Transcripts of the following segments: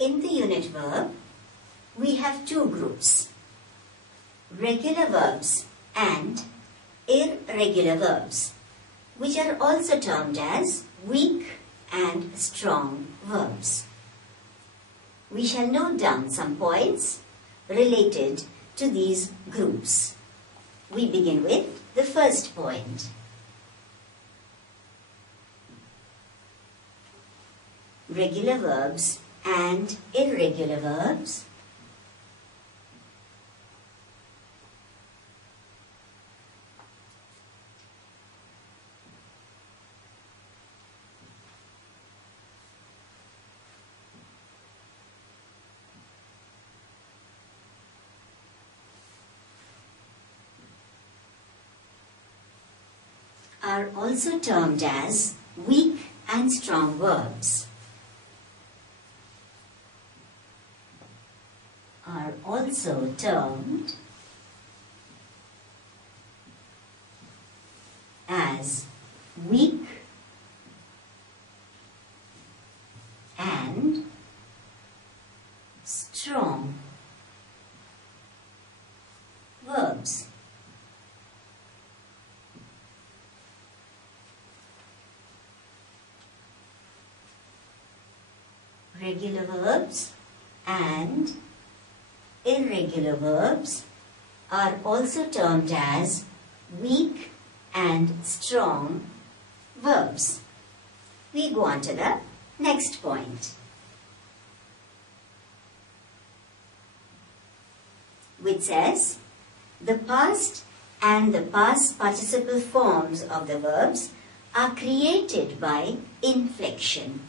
In the unit verb, we have two groups, regular verbs and irregular verbs, which are also termed as weak and strong verbs. We shall note down some points related to these groups. We begin with the first point. Regular verbs and irregular verbs are also termed as weak and strong verbs. Are also termed as weak and strong verbs. Regular verbs and irregular verbs are also termed as weak and strong verbs. We go on to the next point, which says the past and the past participle forms of the verbs are created by inflection.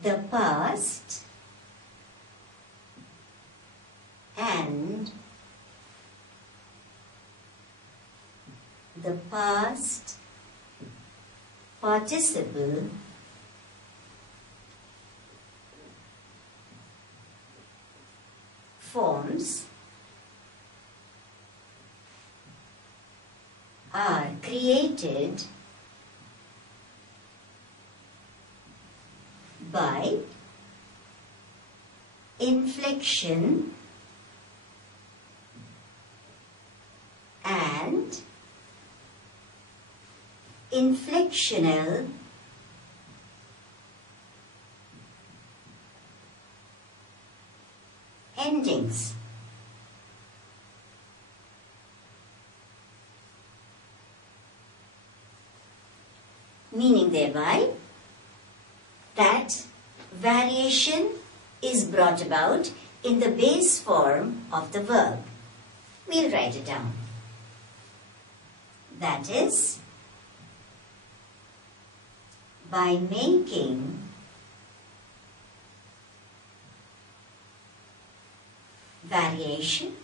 The past and the past participle forms are created by inflection and inflectional endings. Meaning thereby that variation is brought about in the base form of the verb. We'll write it down. That is, by making variation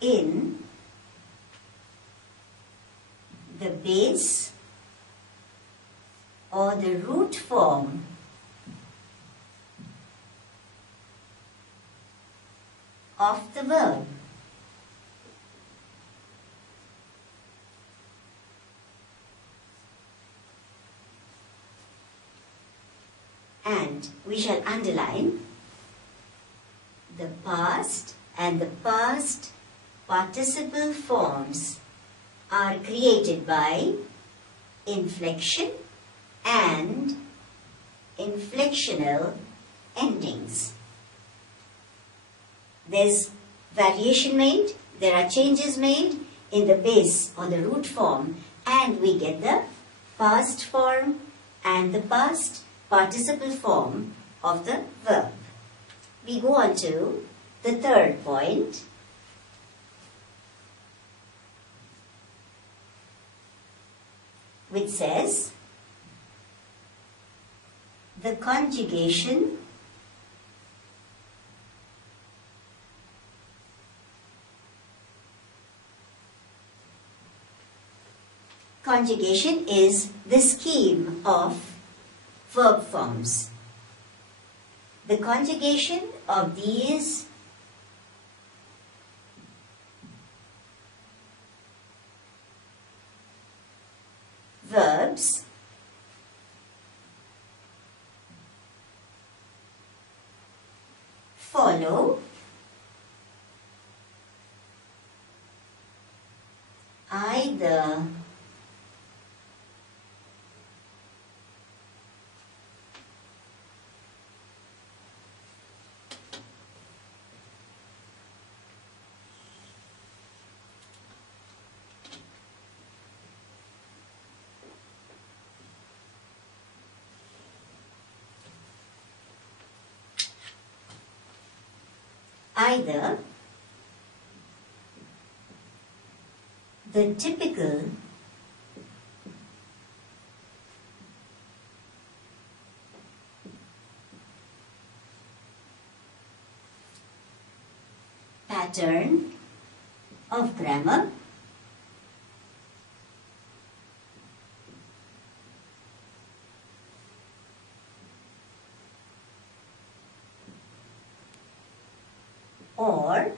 in the base or the root form of the verb. And we shall underline the past and the past participle forms are created by inflection and inflectional endings. There's variation made, there are changes made in the base or the root form, and we get the past form and the past participle form of the verb. We go on to the third point, which says the conjugation is the scheme of verb forms. The conjugation of these follow either the typical pattern of grammar or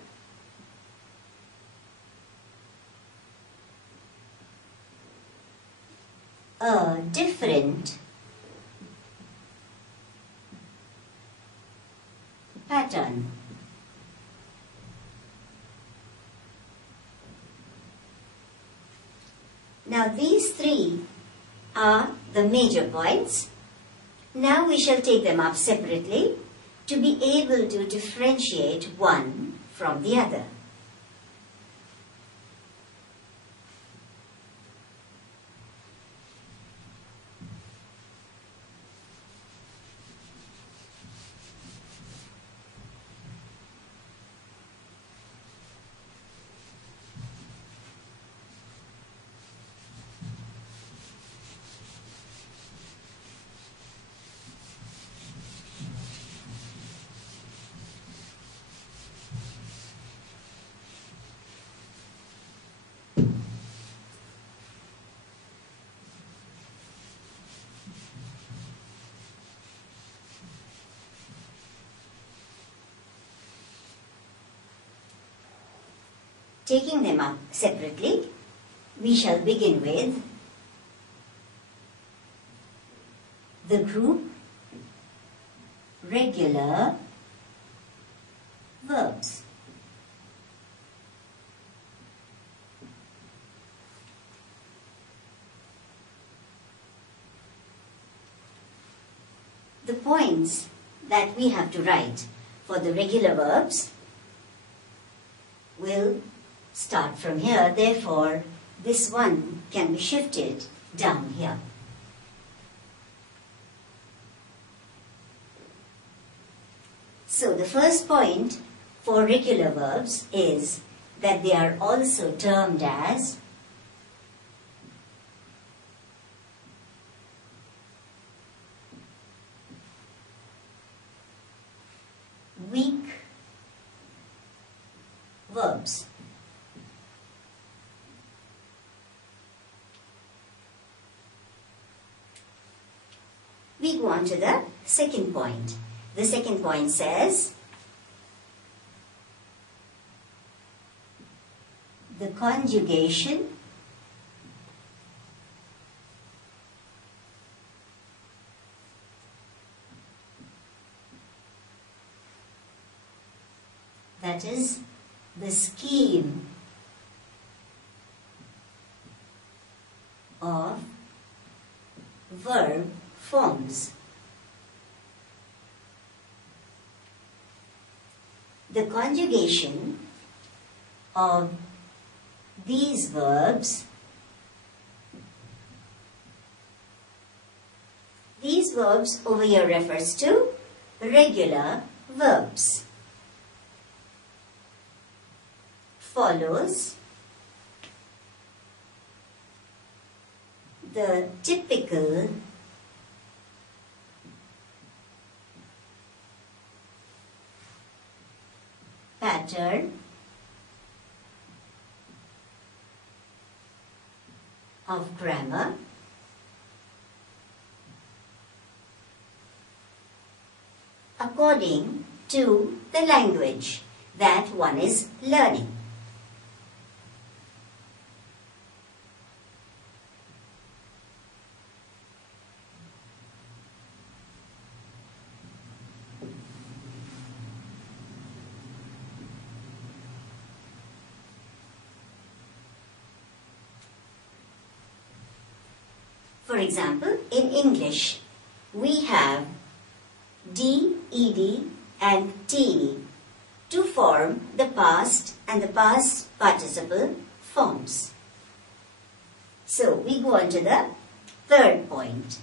a different pattern. Now these three are the major points. Now we shall take them up separately to be able to differentiate one from the other. Taking them up separately, we shall begin with the group regular verbs. The points that we have to write for the regular verbs will start from here. Therefore, this one can be shifted down here. So the first point for regular verbs is that they are also termed as weak verbs. We go on to the second point. The second point says the conjugation that is the scheme of verb forms. The conjugation of these verbs, over here refers to regular verbs, follows the typical pattern of grammar according to the language that one is learning. For example, in English, we have D, ed and te to form the past and the past participle forms. So, we go on to the third point,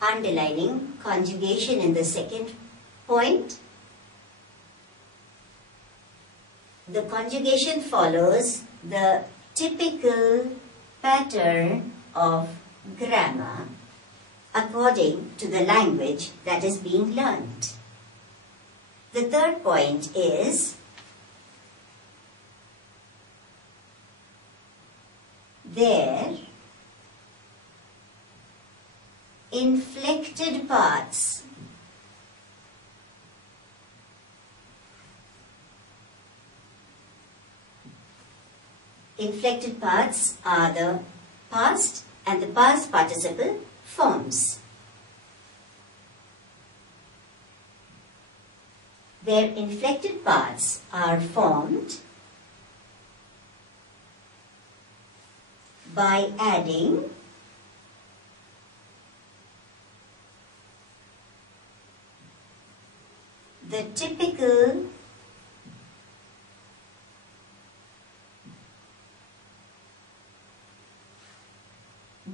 underlining conjugation in the second point. The conjugation follows the typical pattern of grammar according to the language that is being learned. The third point is their inflected parts are the past and the past participle forms. Their inflected parts are formed by adding the typical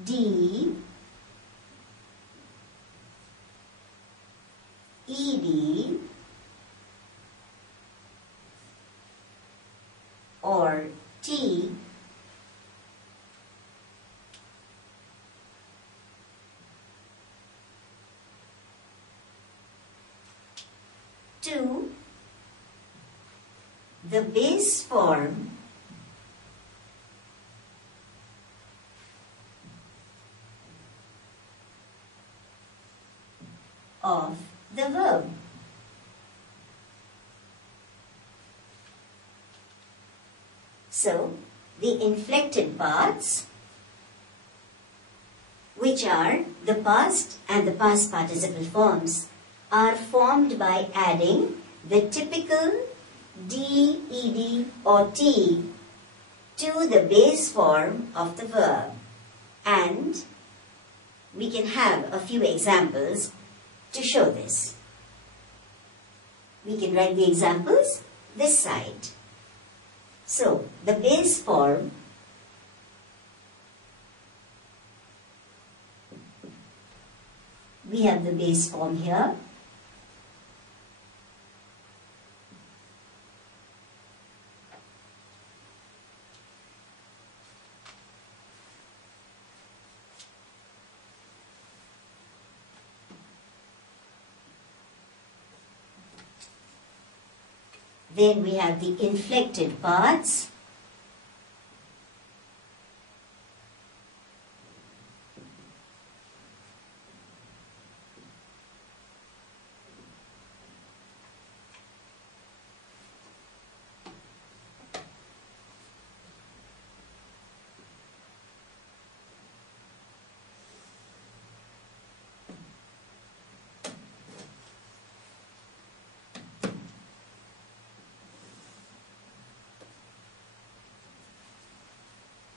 D, ed or T to the base form of the verb. So, the inflected parts, which are the past and the past participle forms, are formed by adding the typical D, ed or T to the base form of the verb. And we can have a few examples to show this. We can write the examples this side. So, the base form we have the base form here. Then we have the inflected parts.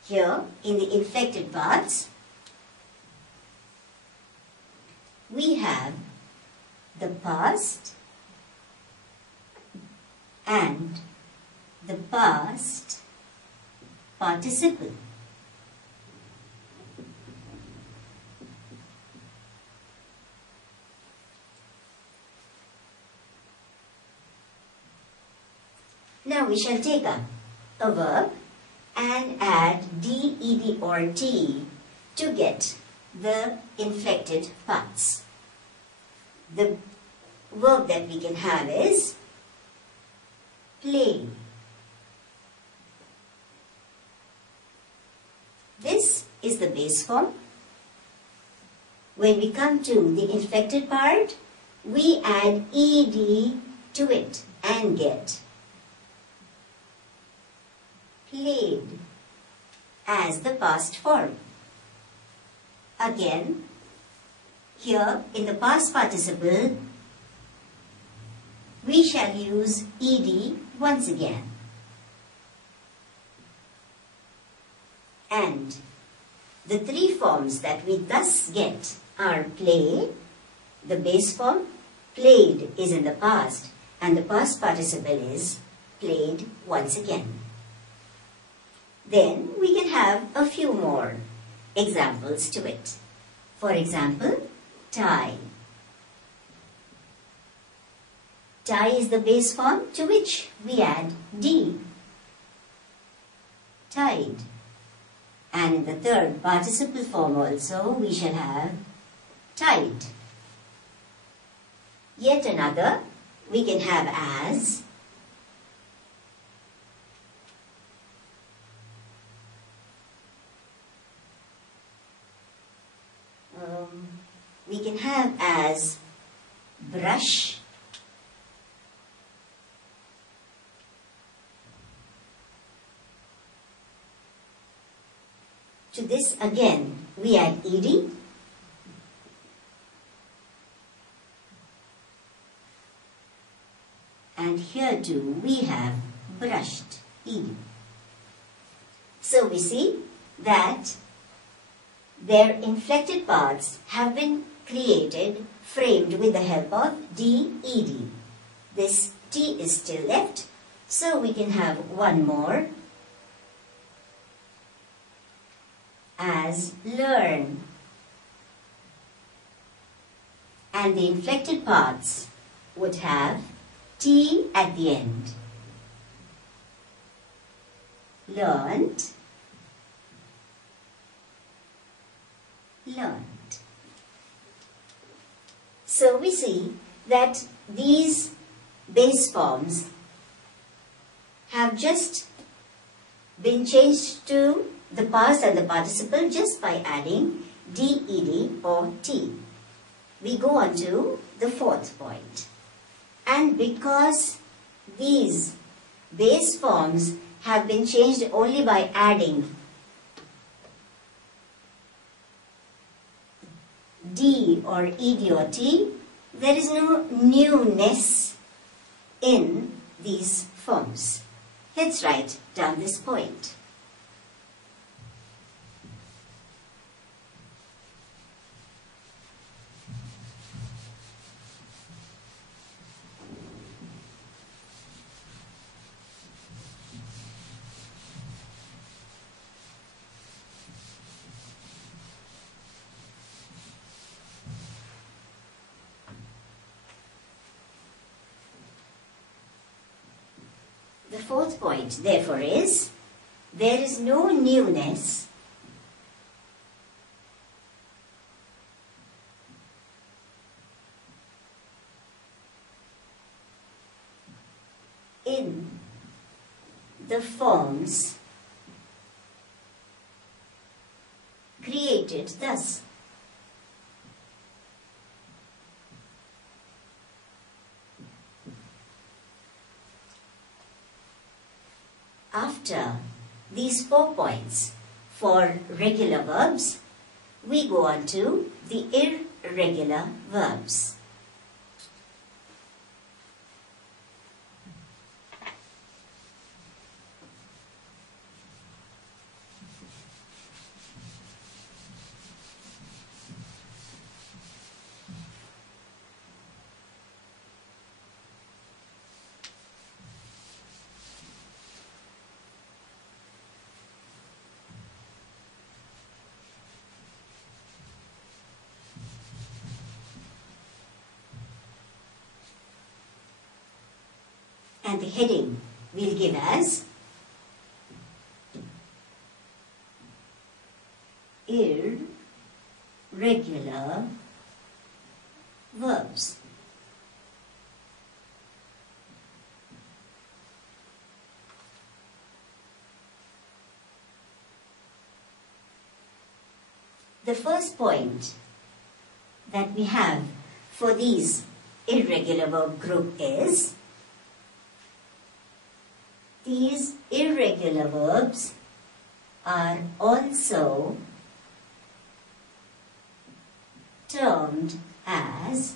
Here, in the inflected parts, we have the past and the past participle. Now we shall take up a verb and add D, ed or T to get the inflected parts. The verb that we can have is play. This is the base form. When we come to the inflected part, we add ed to it and get played as the past form. Again, here in the past participle, we shall use ed once again. And The three forms that we thus get are play, the base form, played is in the past, and the past participle is played once again. Then we can have a few more examples to it. For example, tie. Tie is the base form to which we add D. Tied. And in the third participle form also we shall have tied. Yet another we can have as brush, to this again we add ed, and here too we have brushed, ed. So we see that their inflected parts have been created, framed with the help of D, ed. This T is still left, so we can have one more as learn. And the inflected parts would have T at the end. Learned, learned. So we see that these base forms have just been changed to the past and the participle just by adding D, ed or T. We go on to the fourth point. And because these base forms have been changed only by adding D or ed or T, there is no newness in these forms. Let's write down this point. The fourth point, therefore, is there is no newness in the forms created thus. After these 4 points for regular verbs, we go on to the irregular verbs. And the heading we'll give as irregular verbs. The first point that we have for these irregular verb group is these irregular verbs are also termed as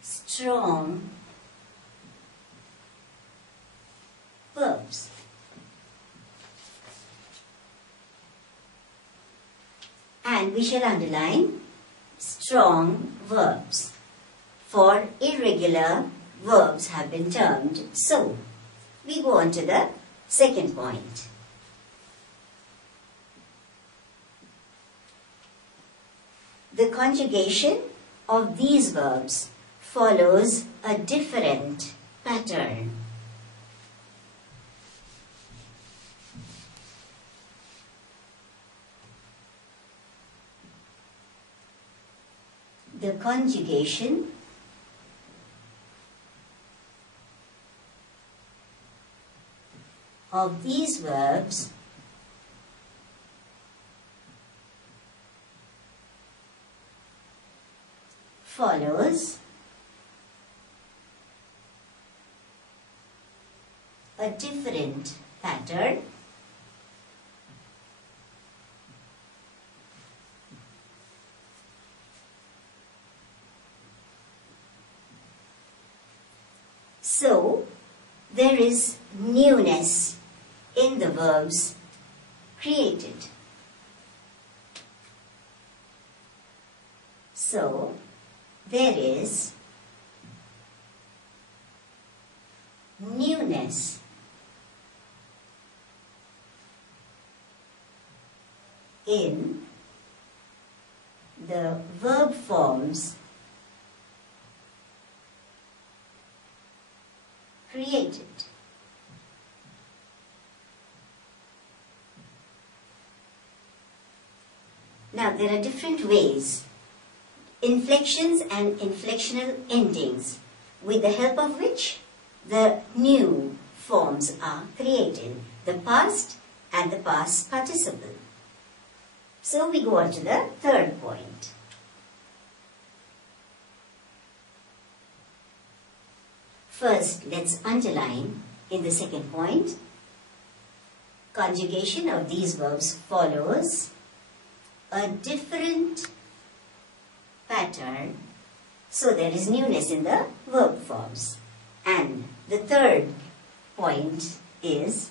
strong verbs. and we shall underline strong verbs. For irregular verbs have been termed so. We go on to the second point. The conjugation of these verbs follows a different pattern. The conjugation of these verbs follows a different pattern so there is newness in the verbs created. So there is newness in the verb forms created. Now there are different ways, inflections and inflectional endings, with the help of which the new forms are created, the past and the past participle. So we go on to the third point. First, let's underline in the second point. Conjugation of these verbs follows a different pattern, so there is newness in the verb forms. And the third point is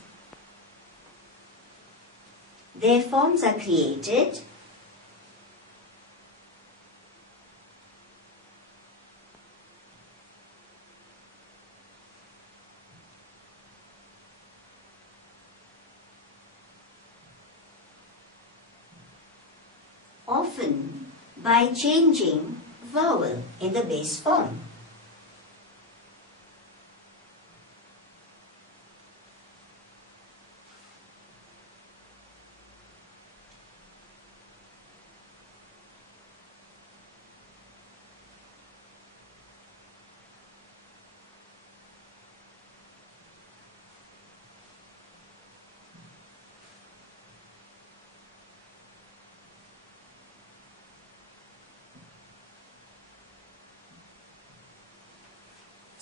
their forms are created often by changing vowel in the base form.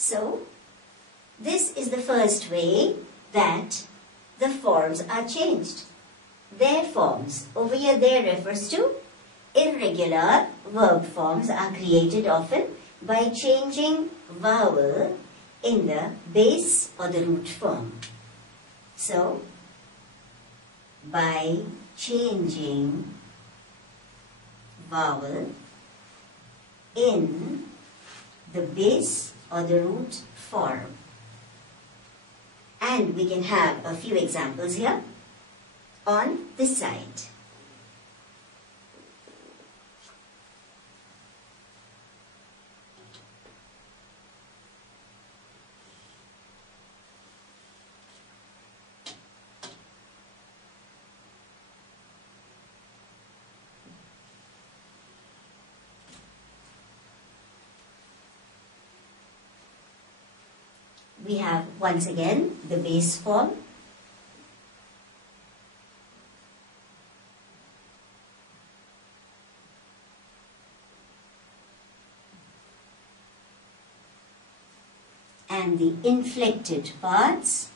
So, this is the first way that the forms are changed. Their forms, over here there refers to irregular verb forms, are created often by changing vowel in the base or the root form. So, by changing vowel in the base or the root form. And we can have a few examples here on this side. We have once again the base form, and the inflected parts,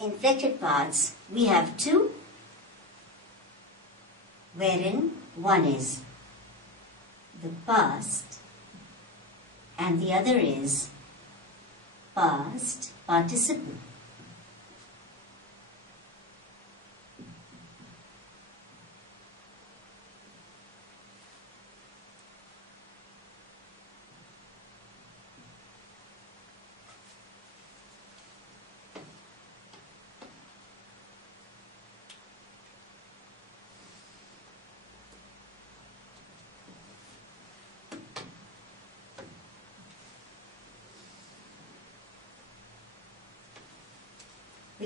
inflected parts, we have two, wherein one is the past and the other is past participle.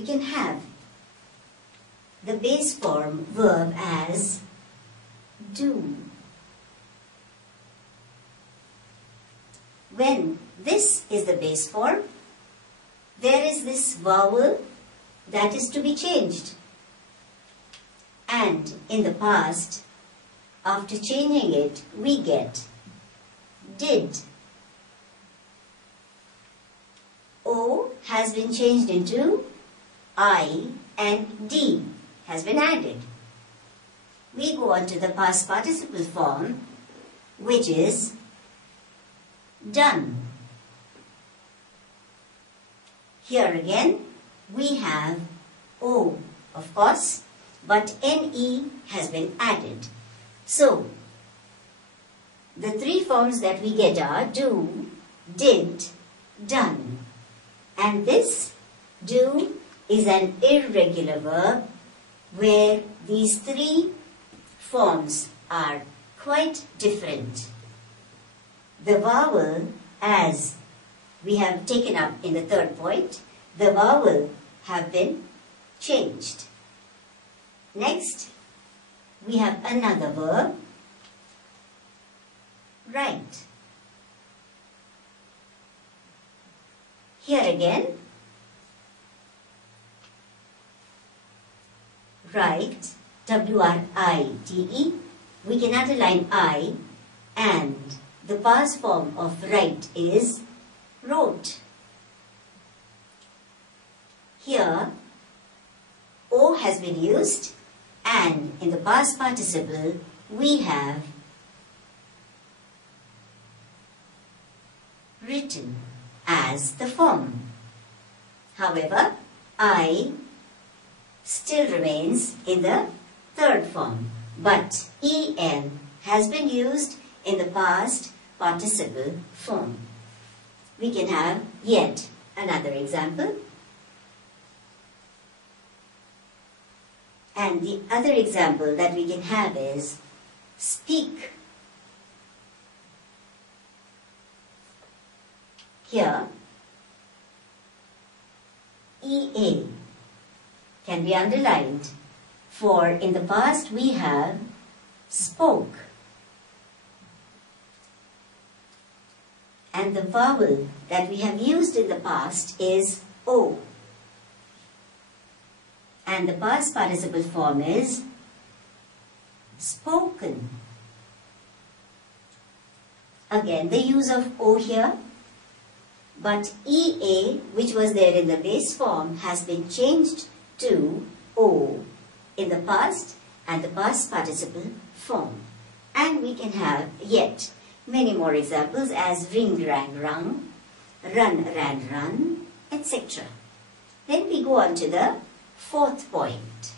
We can have the base form verb as do. When this is the base form, there is this vowel that is to be changed. And in the past, after changing it, we get did. O has been changed into I and D has been added. We go on to the past participle form, which is done. Here again, we have O, of course, but NE has been added. So, the three forms that we get are do, did, done. And this do is an irregular verb where these three forms are quite different. The vowel, as we have taken up in the third point, the vowel have been changed. Next, we have another verb, write. Here again, write, W-R-I-T-E, we can underline I, and the past form of write is wrote. Here, O has been used, and in the past participle, we have written as the form. However, I still remains in the third form, but en has been used in the past participle form. We can have yet another example. And the other example that we can have is speak. Here, EA can be underlined, for in the past we have spoke. And the vowel that we have used in the past is O. And the past participle form is spoken. Again, the use of O here, but EA, which was there in the base form, has been changed to O in the past and the past participle form. And we can have yet many more examples as ring, rang, rung, run, ran, run, etc. Then we go on to the fourth point.